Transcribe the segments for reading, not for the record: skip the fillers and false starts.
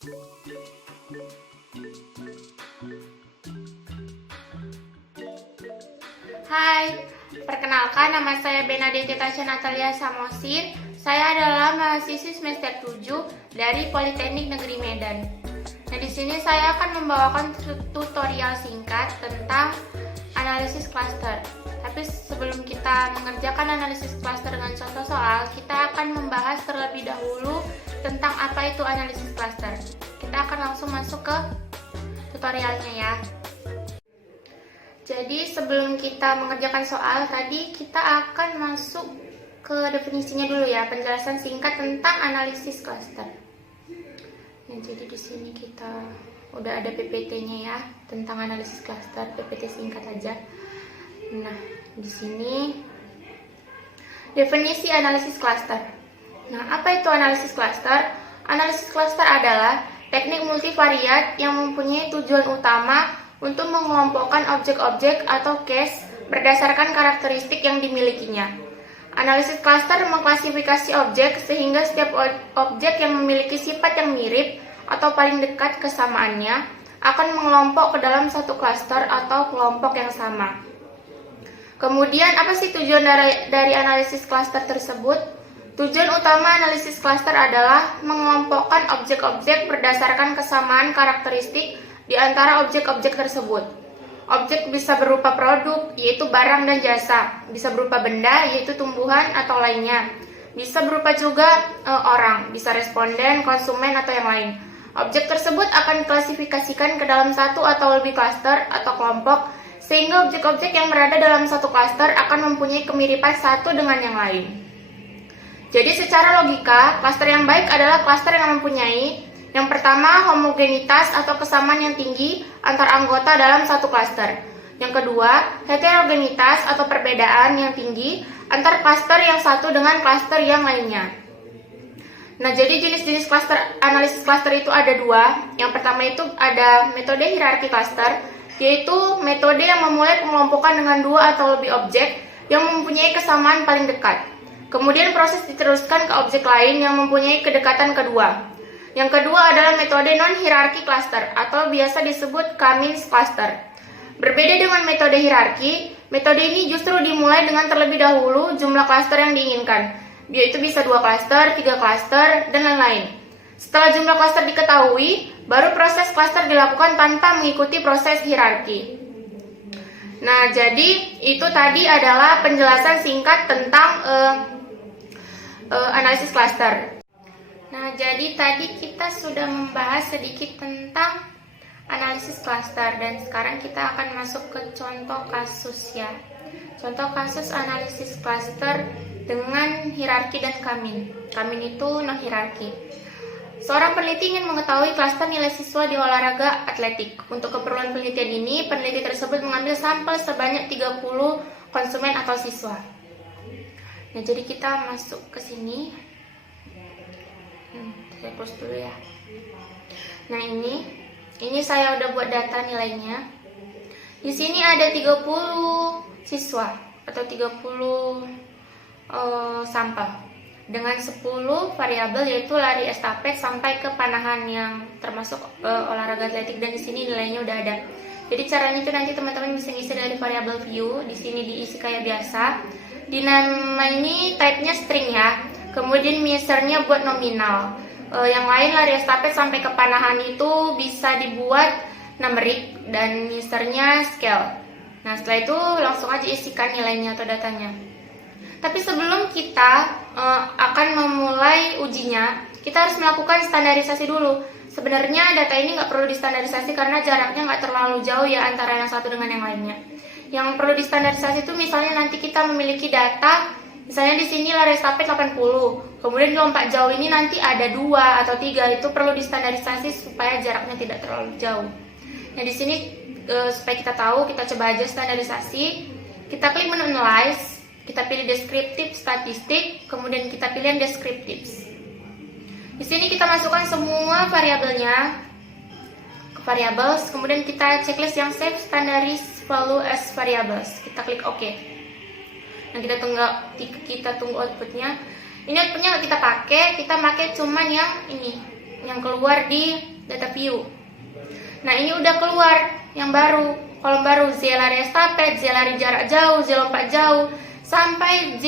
Hai, perkenalkan nama saya Benadette Tasya Natalia Samosin. Saya adalah mahasiswi semester 7 dari Politeknik Negeri Medan. Nah, di sini saya akan membawakan tutorial singkat tentang analisis klaster. Tapi sebelum kita mengerjakan analisis klaster dengan contoh soal, kita akan membahas terlebih dahulu tentang apa itu analisis klaster. Kita akan langsung masuk ke tutorialnya ya. Jadi sebelum kita mengerjakan soal tadi, kita akan masuk ke definisinya dulu ya, penjelasan singkat tentang analisis klaster. Nah, jadi di sini kita udah ada PPT-nya ya tentang analisis klaster, PPT singkat aja. Nah, di sini definisi analisis klaster. Nah, apa itu analisis klaster? Analisis klaster adalah teknik multivariat yang mempunyai tujuan utama untuk mengelompokkan objek-objek atau case berdasarkan karakteristik yang dimilikinya. Analisis klaster mengklasifikasi objek sehingga setiap objek yang memiliki sifat yang mirip atau paling dekat kesamaannya akan mengelompok ke dalam satu klaster atau kelompok yang sama. Kemudian, apa sih tujuan dari analisis klaster tersebut? Tujuan utama analisis klaster adalah mengelompokkan objek-objek berdasarkan kesamaan karakteristik di antara objek-objek tersebut. Objek bisa berupa produk, yaitu barang dan jasa. Bisa berupa benda, yaitu tumbuhan atau lainnya. Bisa berupa juga orang, bisa responden, konsumen, atau yang lain. Objek tersebut akan diklasifikasikan ke dalam satu atau lebih klaster atau kelompok, sehingga objek-objek yang berada dalam satu klaster akan mempunyai kemiripan satu dengan yang lain. Jadi secara logika, klaster yang baik adalah klaster yang mempunyai yang pertama, homogenitas atau kesamaan yang tinggi antar anggota dalam satu klaster. Yang kedua, heterogenitas atau perbedaan yang tinggi antar klaster yang satu dengan klaster yang lainnya. Nah, jadi jenis-jenis klaster analisis klaster itu ada dua. Yang pertama itu ada metode hierarki klaster, yaitu metode yang memulai pengelompokan dengan dua atau lebih objek yang mempunyai kesamaan paling dekat. Kemudian proses diteruskan ke objek lain yang mempunyai kedekatan kedua. Yang kedua adalah metode non-hierarki cluster atau biasa disebut Cummins cluster. Berbeda dengan metode hierarki, metode ini justru dimulai dengan terlebih dahulu jumlah cluster yang diinginkan, yaitu bisa 2 cluster, 3 cluster, dan lain-lain. Setelah jumlah cluster diketahui, baru proses cluster dilakukan tanpa mengikuti proses hierarki. Nah, jadi itu tadi adalah penjelasan singkat tentang analisis cluster. Nah, jadi tadi kita sudah membahas sedikit tentang analisis klaster dan sekarang kita akan masuk ke contoh kasus ya. Contoh kasus analisis klaster dengan hierarki dan Cummins. Cummins itu non hierarki. Seorang peneliti ingin mengetahui klaster nilai siswa di olahraga atletik. Untuk keperluan penelitian ini, peneliti tersebut mengambil sampel sebanyak 30 konsumen atau siswa. Nah, jadi kita masuk ke sini. Saya close dulu ya. Nah, ini saya udah buat data nilainya. Di sini ada 30 siswa atau 30 sampel dengan 10 variabel, yaitu lari estafet sampai ke panahan yang termasuk olahraga atletik, dan di sini nilainya udah ada. Jadi caranya itu nanti teman-teman bisa ngisi dari variabel view, di sini diisi kayak biasa. Di nama ini type-nya string ya. Kemudian measure-nya buat nominal. Yang lain lari estafet sampai ke panahan itu bisa dibuat numerik dan measure-nya scale. Nah, setelah itu langsung aja isikan nilainya atau datanya. Tapi sebelum kita akan memulai ujinya, kita harus melakukan standarisasi dulu. Sebenarnya data ini nggak perlu distandarisasi karena jaraknya nggak terlalu jauh ya antara yang satu dengan yang lainnya. Yang perlu distandarisasi itu misalnya nanti kita memiliki data, misalnya di sini lari estafet 80, kemudian di lompat jauh ini nanti ada 2 atau 3, itu perlu distandarisasi supaya jaraknya tidak terlalu jauh. Nah, di sini supaya kita tahu, kita coba aja standarisasi. Kita klik menu analyze, kita pilih descriptive statistik, kemudian kita pilih descriptive. Di sini kita masukkan semua variabelnya ke variables, kemudian kita checklist yang save standardized value as variables. Kita klik OK. Nah, kita tunggu outputnya. Ini outputnya nggak kita pakai cuman yang ini yang keluar di data view. Nah, ini udah keluar yang baru, kolom baru, Z lari estafet, Z lari jarak jauh, Z lompat jauh, sampai Z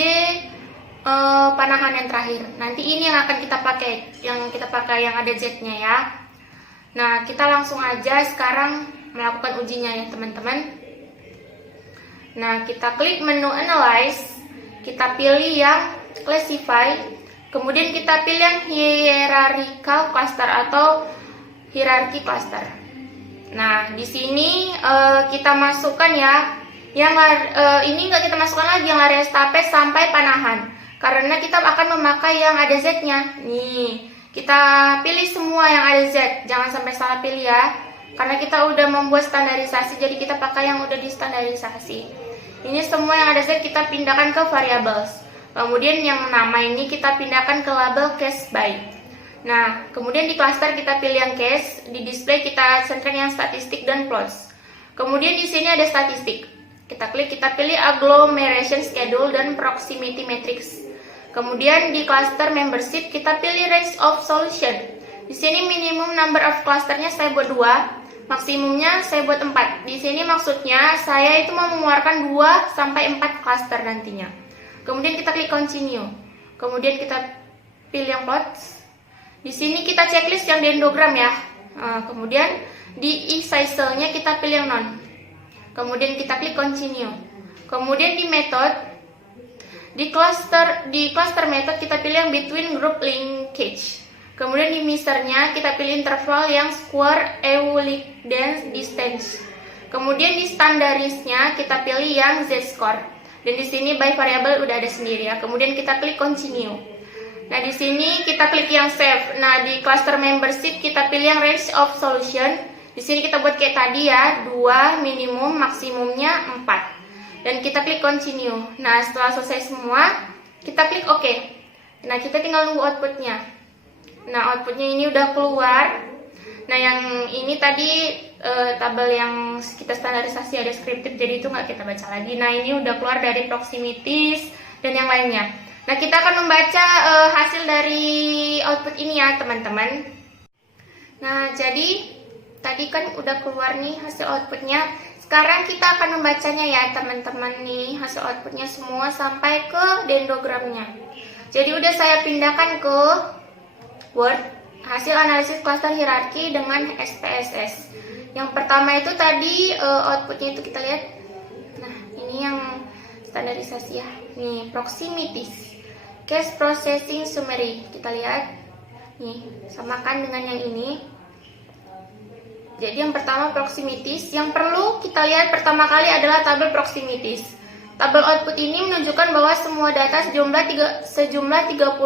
panahan yang terakhir. Nanti ini yang akan kita pakai, yang ada Z-nya ya. Nah, kita langsung aja sekarang melakukan ujinya ya teman-teman. Nah, kita klik menu Analyze, kita pilih yang Classify, kemudian kita pilih yang Hierarchical Cluster atau Hierarchy Cluster. Nah, di sini kita masukkan ya, yang ini nggak kita masukkan lagi yang lari estafet sampai panahan, karena kita akan memakai yang ada Z-nya. Nih, kita pilih semua yang ada Z, jangan sampai salah pilih ya, karena kita udah membuat standarisasi, jadi kita pakai yang udah distandarisasi. Ini semua yang ada Z kita pindahkan ke variables. Kemudian yang nama ini kita pindahkan ke label case by. Nah, kemudian di cluster kita pilih yang case, di display kita centering yang statistik dan plots. Kemudian di sini ada statistik. Kita klik, kita pilih agglomeration schedule dan proximity matrix. Kemudian di cluster membership kita pilih range of solution. Di sini minimum number of clusternya saya buat 2, maksimumnya saya buat 4. Di sini maksudnya saya itu mau mengeluarkan 2 sampai 4 cluster nantinya. Kemudian kita klik continue. Kemudian kita pilih yang plots. Di sini kita checklist yang dendrogram ya. Kemudian di e-size-nya kita pilih yang non. Kemudian kita klik continue. Kemudian di method, di cluster method kita pilih yang between group linkage. Kemudian di measure-nya kita pilih interval yang square Euclidean distance. Kemudian di standarisnya kita pilih yang z-score. Dan di sini by variable udah ada sendiri ya. Kemudian kita klik continue. Nah, di sini kita klik yang save. Nah, di cluster membership kita pilih yang range of solution. Di sini kita buat kayak tadi ya, 2 minimum, maksimumnya 4. Dan kita klik continue. Nah, setelah selesai semua, kita klik OK. Nah, kita tinggal nunggu outputnya. Nah, outputnya ini udah keluar. Nah, yang ini tadi tabel yang kita standarisasi ada scripted, jadi itu nggak kita baca lagi. Nah, ini udah keluar dari proximities dan yang lainnya. Nah, kita akan membaca hasil dari output ini ya teman-teman. Nah, jadi tadi kan udah keluar nih hasil outputnya. Sekarang kita akan membacanya ya teman-teman nih, hasil outputnya semua sampai ke dendrogramnya. Jadi udah saya pindahkan ke Word, hasil analisis cluster hierarki dengan SPSS. Yang pertama itu tadi outputnya itu kita lihat. Nah, ini yang standarisasi ya. Nih, proximities. Case processing summary, kita lihat nih, samakan dengan yang ini. Jadi yang pertama proximities, yang perlu kita lihat pertama kali adalah tabel proximities. Tabel output ini menunjukkan bahwa semua data sejumlah 30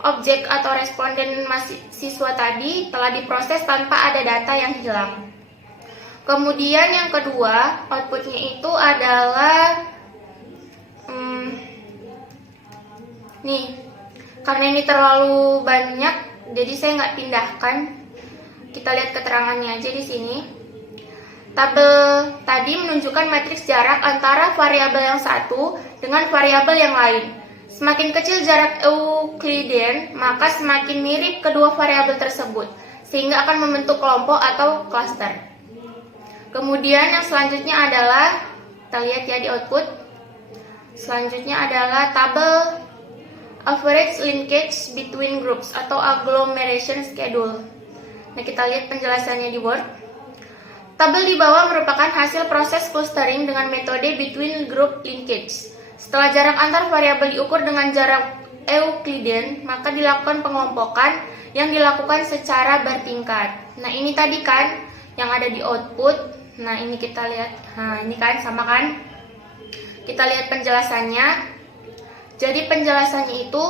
objek atau responden mahasiswa tadi telah diproses tanpa ada data yang hilang. Kemudian yang kedua, outputnya itu adalah nih, karena ini terlalu banyak, jadi saya nggak pindahkan. Kita lihat keterangannya aja di sini. Tabel tadi menunjukkan matriks jarak antara variabel yang satu dengan variabel yang lain. Semakin kecil jarak Euclidean, maka semakin mirip kedua variabel tersebut, sehingga akan membentuk kelompok atau cluster. Kemudian yang selanjutnya adalah, kita lihat ya di output. Selanjutnya adalah tabel average linkage between groups atau agglomeration schedule. Nah, kita lihat penjelasannya di Word. Tabel di bawah merupakan hasil proses clustering dengan metode between group linkage. Setelah jarak antar variabel diukur dengan jarak Euclidean, maka dilakukan pengelompokan yang dilakukan secara bertingkat. Nah, ini tadi kan yang ada di output. Nah, ini kita lihat. Nah, ini kan sama kan? Kita lihat penjelasannya. Jadi penjelasannya itu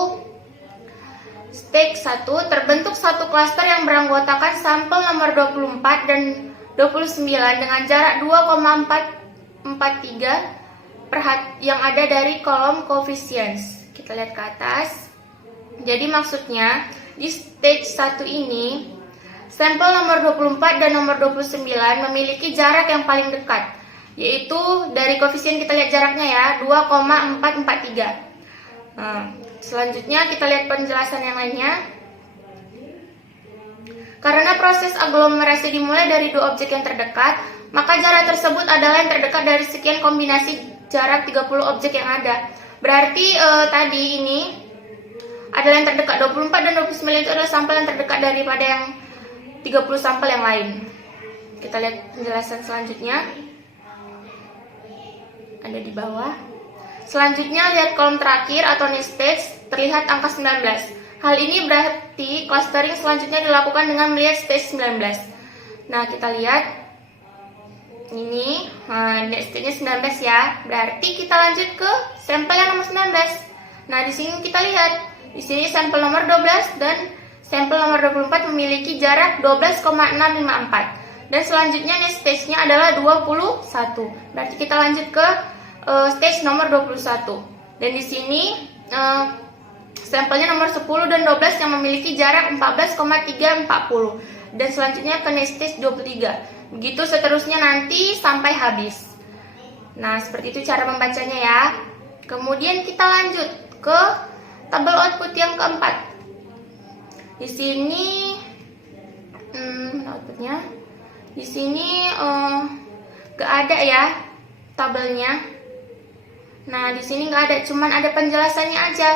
stage 1, terbentuk satu klaster yang beranggotakan sampel nomor 24 dan 29 dengan jarak 2,443 yang ada dari kolom coefficients. Kita lihat ke atas. Jadi maksudnya di stage 1 ini sampel nomor 24 dan nomor 29 memiliki jarak yang paling dekat, yaitu dari koefisien kita lihat jaraknya ya, 2,443. Nah, selanjutnya kita lihat penjelasan yang lainnya. Karena proses aglomerasi dimulai dari dua objek yang terdekat, maka jarak tersebut adalah yang terdekat dari sekian kombinasi jarak 30 objek yang ada. Berarti tadi ini adalah yang terdekat, 24 dan 29 itu adalah sampel yang terdekat daripada yang 30 sampel yang lain. Kita lihat penjelasan selanjutnya. Ada di bawah. Selanjutnya lihat kolom terakhir atau next stage, terlihat angka 19. Hal ini berarti clustering selanjutnya dilakukan dengan melihat stage 19. Nah, kita lihat ini next stage-nya 19 ya. Berarti kita lanjut ke sampel yang nomor 19. Nah, di sini kita lihat, di sini sampel nomor 12 dan sampel nomor 24 memiliki jarak 12,654. Dan selanjutnya next stage-nya adalah 21. Berarti kita lanjut ke stage nomor 21. Dan di sini sampelnya nomor 10 dan 12 yang memiliki jarak 14,340. Dan selanjutnya ke next stage 23. Begitu seterusnya nanti sampai habis. Nah, seperti itu cara membacanya ya. Kemudian kita lanjut ke tabel output yang keempat. Di sini outputnya di sini gak ada ya tabelnya. Nah, di sini gak ada, cuman ada penjelasannya aja.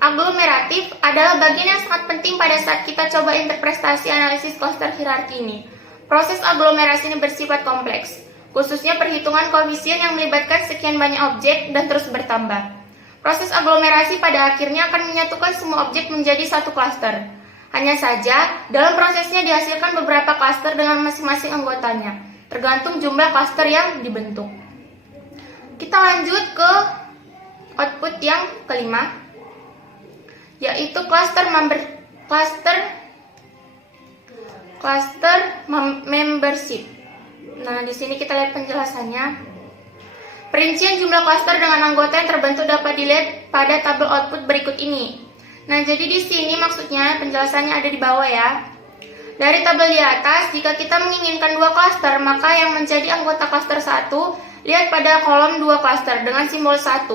Aglomeratif adalah bagian yang sangat penting pada saat kita coba interpretasi analisis cluster hierarki ini. Proses aglomerasi ini bersifat kompleks, khususnya perhitungan koefisien yang melibatkan sekian banyak objek dan terus bertambah. Proses aglomerasi pada akhirnya akan menyatukan semua objek menjadi satu cluster. Hanya saja, dalam prosesnya dihasilkan beberapa cluster dengan masing-masing anggotanya, tergantung jumlah cluster yang dibentuk. Kita lanjut ke output yang kelima, yaitu cluster membership. Nah, di sini kita lihat penjelasannya. Perincian jumlah cluster dengan anggota yang terbentuk dapat dilihat pada tabel output berikut ini. Nah, jadi di sini maksudnya penjelasannya ada di bawah ya. Dari tabel di atas, jika kita menginginkan dua cluster, maka yang menjadi anggota cluster 1, lihat pada kolom dua cluster dengan simbol 1.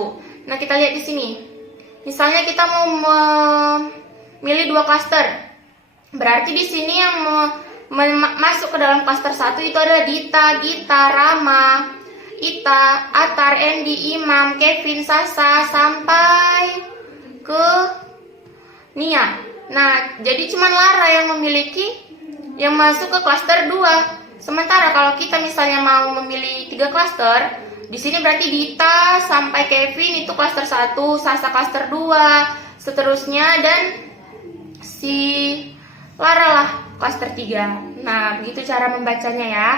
Nah, kita lihat di sini. Misalnya kita mau memilih dua cluster. Berarti di sini yang masuk ke dalam cluster 1 itu adalah Dita, Gita, Rama, Ita, Atar, Endi, Imam, Kevin, Sasa, sampai ke Nia. Nah, jadi cuma Lara yang masuk ke cluster 2. Sementara kalau kita misalnya mau memilih 3 cluster, di sini berarti Dita sampai Kevin itu cluster 1, Sasa cluster 2, seterusnya dan si Lara lah cluster 3. Nah, begitu cara membacanya ya.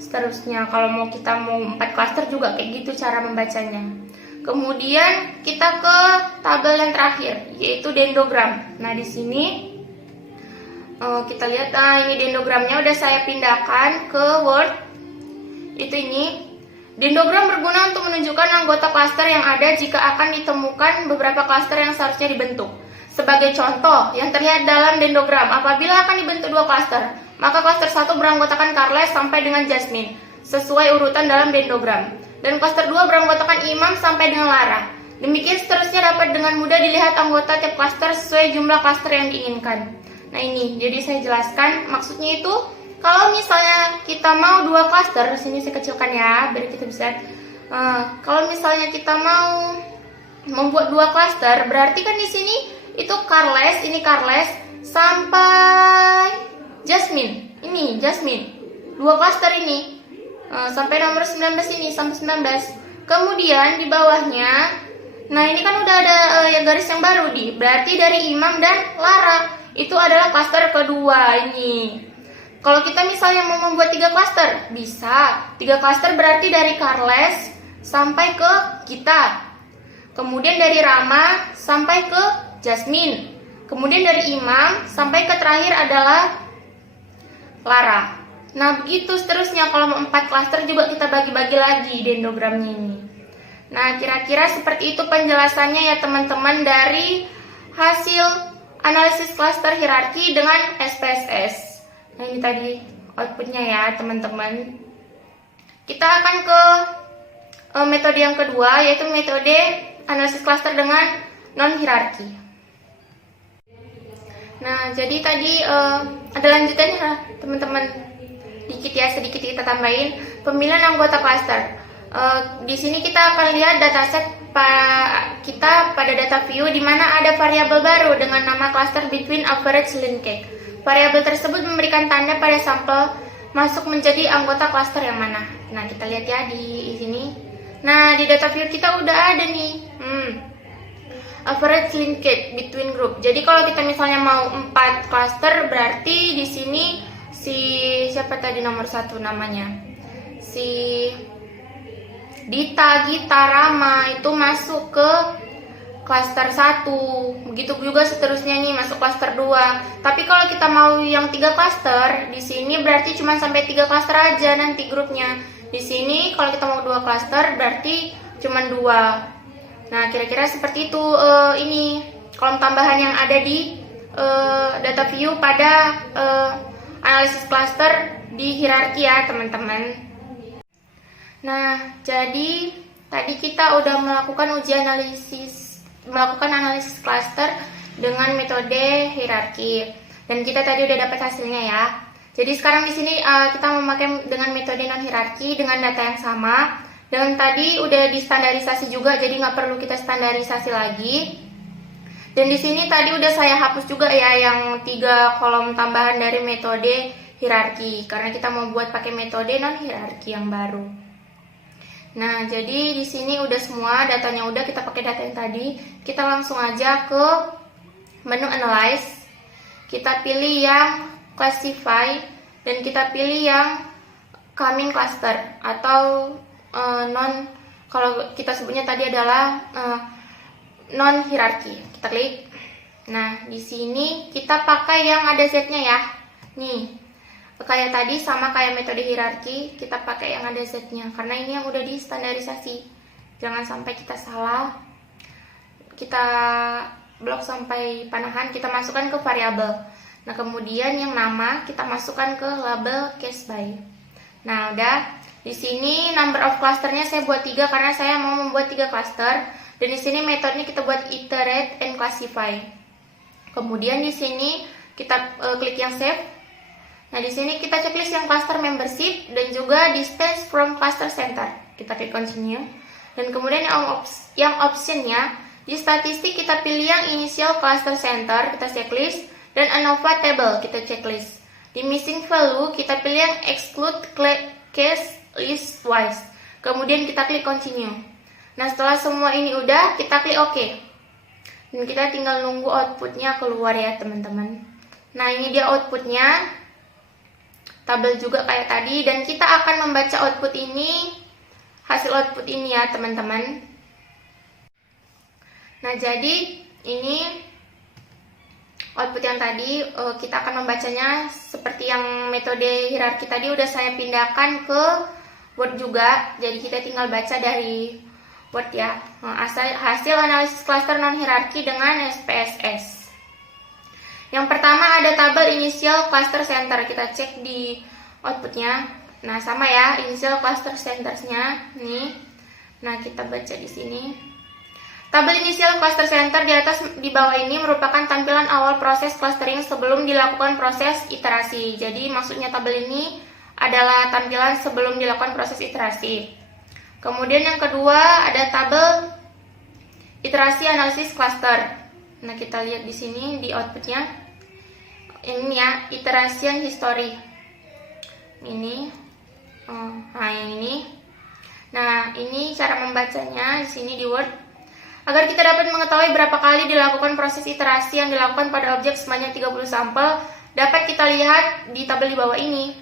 Seterusnya kalau kita mau 4 cluster juga kayak gitu cara membacanya. Kemudian kita ke tabel yang terakhir, yaitu dendrogram. Nah, di sini kita lihat, ini dendrogramnya udah saya pindahkan ke Word. Itu ini. Dendrogram berguna untuk menunjukkan anggota cluster yang ada jika akan ditemukan beberapa cluster yang seharusnya dibentuk. Sebagai contoh, yang terlihat dalam dendrogram, apabila akan dibentuk 2 cluster, maka cluster 1 beranggotakan Carles sampai dengan Jasmine, sesuai urutan dalam dendrogram. Dan cluster 2 beranggotakan Imam sampai dengan Lara. Demikian seterusnya dapat dengan mudah dilihat anggota tiap cluster sesuai jumlah cluster yang diinginkan. Nah, ini, jadi saya jelaskan maksudnya itu kalau misalnya kita mau 2 cluster, sini saya kecilkan ya biar kita bisa. Kalau misalnya kita mau membuat 2 cluster, berarti kan di sini itu Carles, ini Carles sampai Jasmine. Ini Jasmine. 2 cluster ini. Sampai nomor 19 ini, sampai 19. Kemudian di bawahnya, nah ini kan udah ada garis yang baru berarti dari Imam dan Lara. Itu adalah cluster kedua ini. Kalau kita misalnya mau membuat 3 cluster, bisa. 3 cluster berarti dari Carles sampai ke kita. Kemudian dari Rama sampai ke Jasmine. Kemudian dari Imam sampai ke terakhir adalah Lara. Nah, begitu seterusnya. Kalau mau 4 cluster juga kita bagi-bagi lagi dendrogramnya ini. Nah, kira-kira seperti itu penjelasannya ya teman-teman dari hasil analisis cluster hierarki dengan SPSS. Nah, ini tadi outputnya ya teman-teman. Kita akan ke metode yang kedua, yaitu metode analisis cluster dengan non-hierarki. Nah, jadi tadi ada lanjutannya lah, teman-teman. Sedikit kita tambahin pemilihan anggota klaster. Di sini kita akan lihat dataset kita pada data view di mana ada variabel baru dengan nama cluster between average linkage. Variabel tersebut memberikan tanda pada sampel masuk menjadi anggota klaster yang mana. Nah, kita lihat ya di sini. Nah, di data view kita udah ada nih. Average linkage between group. Jadi kalau kita misalnya mau 4 cluster, berarti di sini siapa tadi nomor 1 namanya? Si Dita, Gita, Rama itu masuk ke cluster 1. Begitu juga seterusnya nih masuk cluster 2. Tapi kalau kita mau yang 3 cluster, di sini berarti cuma sampai 3 cluster aja nanti grupnya. Di sini kalau kita mau 2 cluster berarti cuma 2. Nah, kira-kira seperti itu ini kolom tambahan yang ada di data view pada analisis cluster di hierarki ya, teman-teman. Nah, jadi tadi kita udah melakukan analisis cluster dengan metode hierarki dan kita tadi udah dapat hasilnya ya. Jadi sekarang di sini kita memakai dengan metode non hierarki dengan data yang sama. Dan tadi udah distandarisasi juga, jadi nggak perlu kita standarisasi lagi. Dan di sini tadi udah saya hapus juga ya yang 3 kolom tambahan dari metode hierarki, karena kita mau buat pakai metode non hierarki yang baru. Nah, jadi di sini udah semua datanya, udah kita pakai data yang tadi. Kita langsung aja ke menu analyze. Kita pilih yang classify dan kita pilih yang coming cluster atau kalau kita sebutnya tadi adalah non hierarki. Kita klik. Nah, di sini kita pakai yang ada Z-nya ya. Nih, kayak tadi sama kayak metode hierarki, kita pakai yang ada Z-nya karena ini yang udah distandarisasi. Jangan sampai kita salah. Kita blok sampai panahan, kita masukkan ke variabel. Nah, kemudian yang nama kita masukkan ke label case by. Nah, udah. Di sini number of clusternya saya buat 3 karena saya mau membuat 3 cluster. Dan di sini metodenya kita buat iterate and classify. Kemudian di sini kita klik yang save. Nah, di sini kita checklist yang cluster membership dan juga distance from cluster center. Kita klik continue. Dan kemudian yang optionnya di statistik kita pilih yang initial cluster center, kita checklist, dan ANOVA table kita checklist. Di missing value kita pilih yang exclude case list wise. Kemudian kita klik continue. Nah, setelah semua ini udah, kita klik OK. Dan kita tinggal nunggu outputnya keluar ya, teman-teman. Nah, ini dia outputnya. Tabel juga kayak tadi. Dan kita akan membaca output ini, hasil output ini ya, teman-teman. Nah, jadi ini output yang tadi kita akan membacanya seperti yang metode hierarki tadi udah saya pindahkan ke Word juga, jadi kita tinggal baca dari Word ya. Hasil analisis cluster non hierarki dengan SPSS. Yang pertama ada tabel initial cluster center, kita cek di outputnya. Nah, sama ya, initial cluster centersnya nih. Nah, kita baca di sini. Tabel initial cluster center di bawah ini merupakan tampilan awal proses clustering sebelum dilakukan proses iterasi. Jadi maksudnya tabel ini adalah tampilan sebelum dilakukan proses iterasi. Kemudian yang kedua ada tabel iterasi analisis cluster. Nah, kita lihat di sini di outputnya. Ini ya, iteration history. Ini, nah yang ini. Nah, ini cara membacanya di sini di Word. Agar kita dapat mengetahui berapa kali dilakukan proses iterasi yang dilakukan pada objek sebanyak 30 sampel, dapat kita lihat di tabel di bawah ini.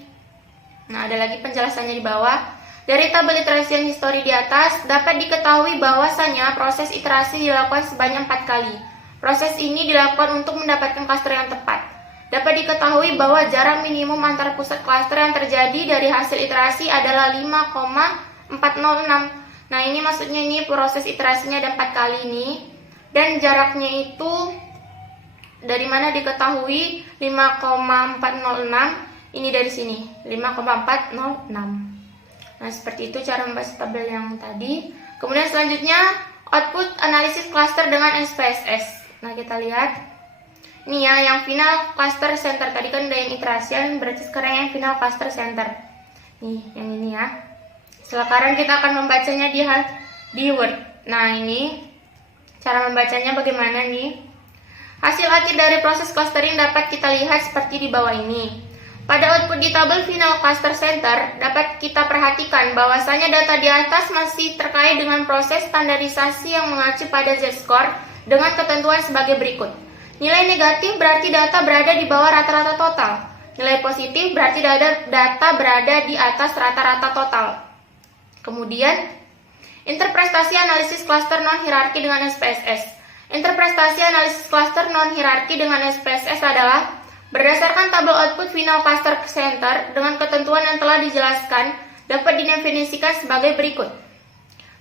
Nah, ada lagi penjelasannya di bawah. Dari tabel iteration history di atas, dapat diketahui bahwasanya proses iterasi dilakukan sebanyak 4 kali. Proses ini dilakukan untuk mendapatkan cluster yang tepat. Dapat diketahui bahwa jarak minimum antar pusat cluster yang terjadi dari hasil iterasi adalah 5,406. Nah, ini maksudnya ini proses iterasinya ada 4 kali ini. Dan jaraknya itu dari mana diketahui 5,406? Ini dari sini 5,406. Nah, seperti itu cara membaca tabel yang tadi. Kemudian selanjutnya output analisis cluster dengan SPSS. Nah, kita lihat Nih ya, yang final cluster center. Tadi kan udah yang iteration, berarti sekarang yang final cluster center. Nih, yang ini ya. Sekarang kita akan membacanya di Word. Nah, ini cara membacanya bagaimana nih? Hasil akhir dari proses clustering dapat kita lihat seperti di bawah ini. Pada output di tabel final cluster center, dapat kita perhatikan bahwasanya data di atas masih terkait dengan proses standarisasi yang mengacu pada Z-score dengan ketentuan sebagai berikut. Nilai negatif berarti data berada di bawah rata-rata total. Nilai positif berarti data berada di atas rata-rata total. Kemudian, interpretasi analisis cluster non-hierarki dengan SPSS. Interpretasi analisis cluster non-hierarki dengan SPSS adalah berdasarkan tabel output final cluster center dengan ketentuan yang telah dijelaskan dapat didefinisikan sebagai berikut.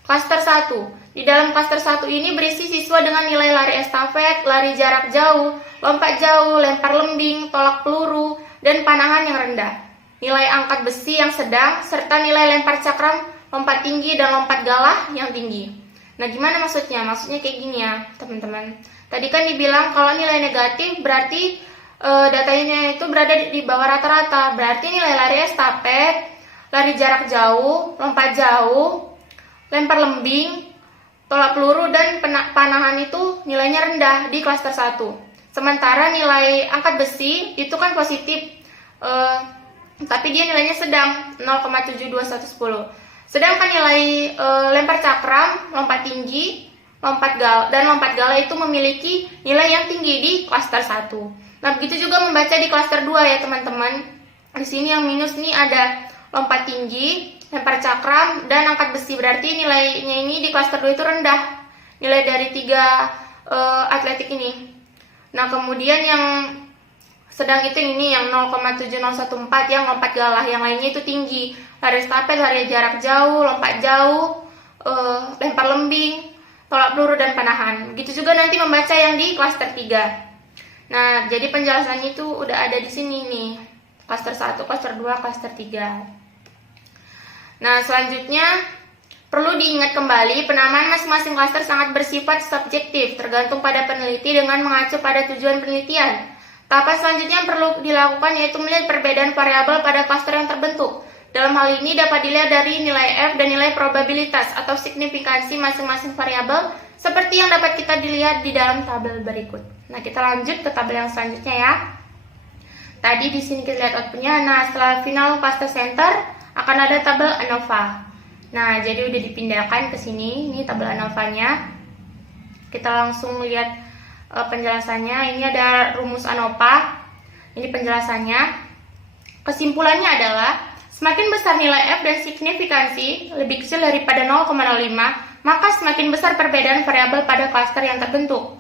Cluster 1. Di dalam cluster 1 ini berisi siswa dengan nilai lari estafet, lari jarak jauh, lompat jauh, lempar lembing, tolak peluru, dan panahan yang rendah. Nilai angkat besi yang sedang, serta nilai lempar cakram, lompat tinggi, dan lompat galah yang tinggi. Nah, gimana maksudnya? Maksudnya kayak gini ya, teman-teman. Tadi kan dibilang kalau nilai negatif berarti datanya itu berada di bawah rata-rata. Berarti nilai lari estafet, lari jarak jauh, lompat jauh, lempar lembing, tolak peluru, dan panahan itu nilainya rendah di klaster 1. Sementara nilai angkat besi itu kan positif, tapi dia nilainya sedang 0,72110. Sedangkan nilai lempar cakram, lompat tinggi, lompat gala itu memiliki nilai yang tinggi di klaster 1. Nah, begitu juga membaca di klaster 2 ya, teman-teman. Di sini yang minus nih ada lompat tinggi, lempar cakram, dan angkat besi. Berarti nilainya ini di klaster 2 itu rendah. Nilai dari 3 atletik ini. Nah, kemudian yang sedang itu ini yang 0,7014 yang lompat galah, yang lainnya itu tinggi. Lari estafet, lari jarak jauh, lompat jauh, lempar lembing, tolak peluru, dan panahan. Begitu juga nanti membaca yang di klaster 3. Nah, jadi penjelasannya itu udah ada di sini nih. Klaster 1, klaster 2, klaster 3. Nah, selanjutnya perlu diingat kembali penamaan masing-masing klaster sangat bersifat subjektif, tergantung pada peneliti dengan mengacu pada tujuan penelitian. Tahapan selanjutnya yang perlu dilakukan yaitu melihat perbedaan variabel pada klaster yang terbentuk. Dalam hal ini dapat dilihat dari nilai F dan nilai probabilitas atau signifikansi masing-masing variabel seperti yang dapat kita dilihat di dalam tabel berikut. Nah, kita lanjut ke tabel yang selanjutnya ya. Tadi di sini kita lihat outputnya. Nah, setelah final cluster center akan ada tabel ANOVA. Nah, jadi udah dipindahkan ke sini. Ini tabel ANOVA-nya. Kita langsung lihat penjelasannya. Ini ada rumus ANOVA. Ini penjelasannya. Kesimpulannya adalah semakin besar nilai F dan signifikansi lebih kecil daripada 0,05, maka semakin besar perbedaan variabel pada klaster yang terbentuk.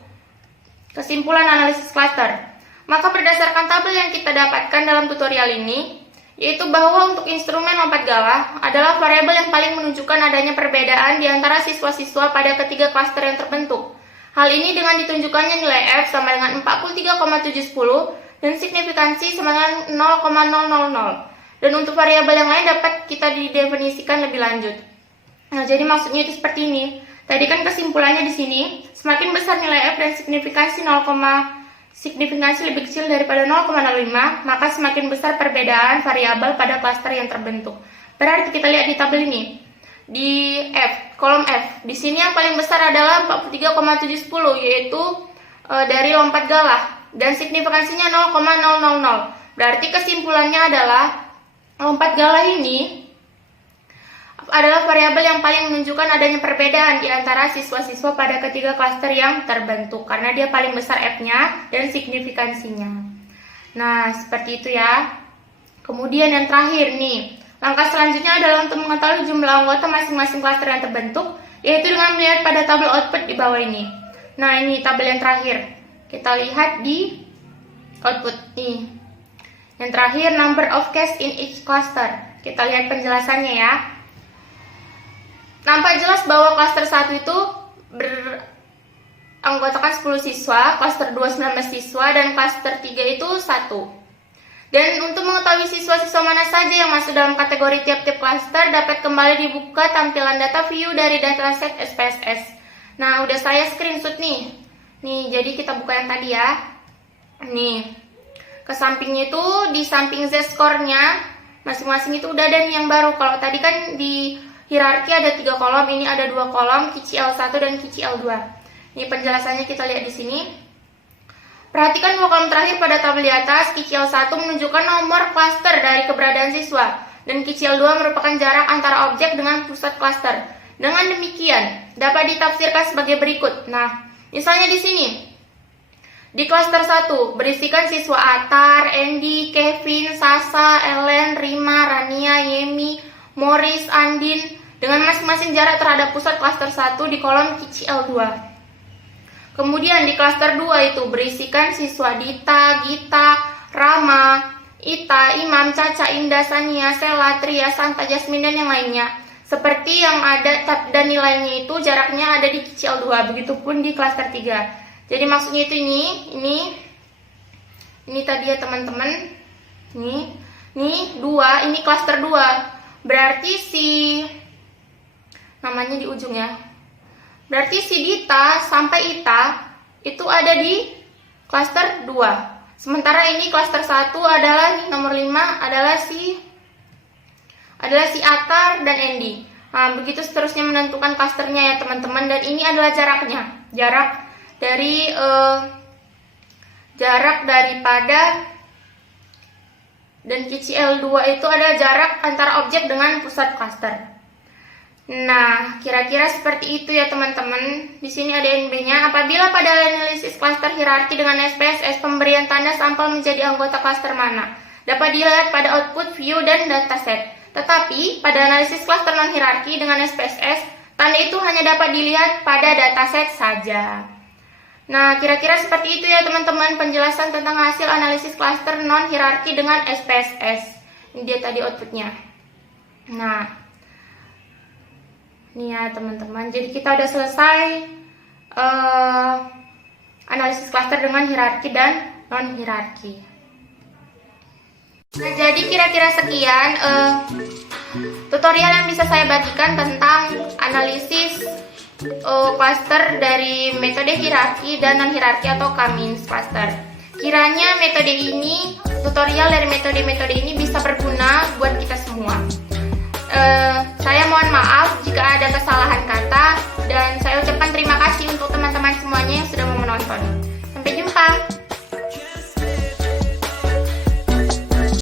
Kesimpulan analisis klaster. Maka berdasarkan tabel yang kita dapatkan dalam tutorial ini, yaitu bahwa untuk instrumen lompat galah adalah variabel yang paling menunjukkan adanya perbedaan di antara siswa-siswa pada ketiga klaster yang terbentuk. Hal ini dengan ditunjukkannya nilai F sama dengan 43,710 dan signifikansi sama dengan 0,000. Dan untuk variabel yang lain dapat kita didefinisikan lebih lanjut. Nah, jadi maksudnya itu seperti ini. Tadi kan kesimpulannya di sini, semakin besar nilai F dan signifikansi lebih kecil daripada 0,05, maka semakin besar perbedaan variabel pada klaster yang terbentuk. Berarti kita lihat di tabel ini. Di F, kolom F, di sini yang paling besar adalah 43,710, yaitu dari lompat galah, dan signifikansinya 0,000. Berarti kesimpulannya adalah lompat galah ini adalah variabel yang paling menunjukkan adanya perbedaan di antara siswa-siswa pada ketiga klaster yang terbentuk, karena dia paling besar F-nya dan signifikansinya. Nah, seperti itu ya. Kemudian yang terakhir nih, langkah selanjutnya adalah untuk mengetahui jumlah anggota masing-masing klaster yang terbentuk, yaitu dengan melihat pada tabel output di bawah ini. Nah, ini tabel yang terakhir. Kita lihat di output nih. Yang terakhir, number of cases in each cluster. Kita lihat penjelasannya ya. Nampak jelas bahwa klaster 1 itu beranggotakan 10 siswa, klaster 2 19 siswa, dan klaster 3 itu 1. Dan untuk mengetahui siswa-siswa mana saja yang masuk dalam kategori tiap-tiap klaster, dapat kembali dibuka tampilan data view dari dataset SPSS. Nah, udah saya screenshot nih. Nih, jadi kita buka yang tadi ya. Nih, ke sampingnya itu di samping z-score-nya masing-masing itu udah ada nih yang baru. Kalau tadi kan di hierarki ada 3 kolom, ini ada 2 kolom, QCL1 dan QCL2. Ini penjelasannya kita lihat di sini. Perhatikan 2 kolom terakhir pada tabel di atas. QCL1 menunjukkan nomor klaster dari keberadaan siswa dan QCL2 merupakan jarak antara objek dengan pusat klaster. Dengan demikian, dapat ditafsirkan sebagai berikut. Nah, misalnya di sini. Di klaster 1 berisikan siswa Atar, Andy, Kevin, Sasa, Ellen, Rima, Rania, Yemi, Morris, Andin dengan masing-masing jarak terhadap pusat klaster 1 di kolom QCL2. Kemudian di klaster 2 itu berisikan siswa Dita, Gita, Rama, Ita, Imam, Caca, Indah, Sania, Sela, Tria, Santa, Jasmine, dan yang lainnya. Seperti yang ada dan nilainya itu jaraknya ada di QCL2, begitupun di klaster 3. Jadi maksudnya itu ini tadi ya teman-teman. Nih 2, ini klaster 2. Berarti namanya di ujung ya. Berarti si Dita sampai Ita itu ada di klaster 2. Sementara ini klaster 1 adalah nih, nomor 5 adalah si Atar dan Andy. Nah, begitu seterusnya menentukan klasternya ya teman-teman. Dan ini adalah jaraknya. Jarak daripada dan QCL2 itu adalah jarak antara objek dengan pusat klaster. Nah, kira-kira seperti itu ya teman-teman. Di sini ada NB-nya. Apabila pada analisis klaster hierarki dengan SPSS pemberian tanda sampel menjadi anggota klaster mana, dapat dilihat pada output, view, dan dataset. Tetapi pada analisis klaster non hierarki dengan SPSS, tanda itu hanya dapat dilihat pada dataset saja. Nah, kira-kira seperti itu ya teman-teman penjelasan tentang hasil analisis klaster non hierarki dengan SPSS. Ini dia tadi outputnya. Nah, ini ya teman-teman. Jadi kita udah selesai analisis klaster dengan hierarki dan non hierarki. Nah, jadi kira-kira sekian tutorial yang bisa saya bagikan tentang analisis cluster dari metode hierarki dan non hierarki atau Cummins cluster. Kiranya metode ini, tutorial dari metode-metode ini bisa berguna buat kita semua. Saya mohon maaf jika ada kesalahan kata dan saya ucapkan terima kasih untuk teman-teman semuanya yang sudah mau menonton. Sampai jumpa.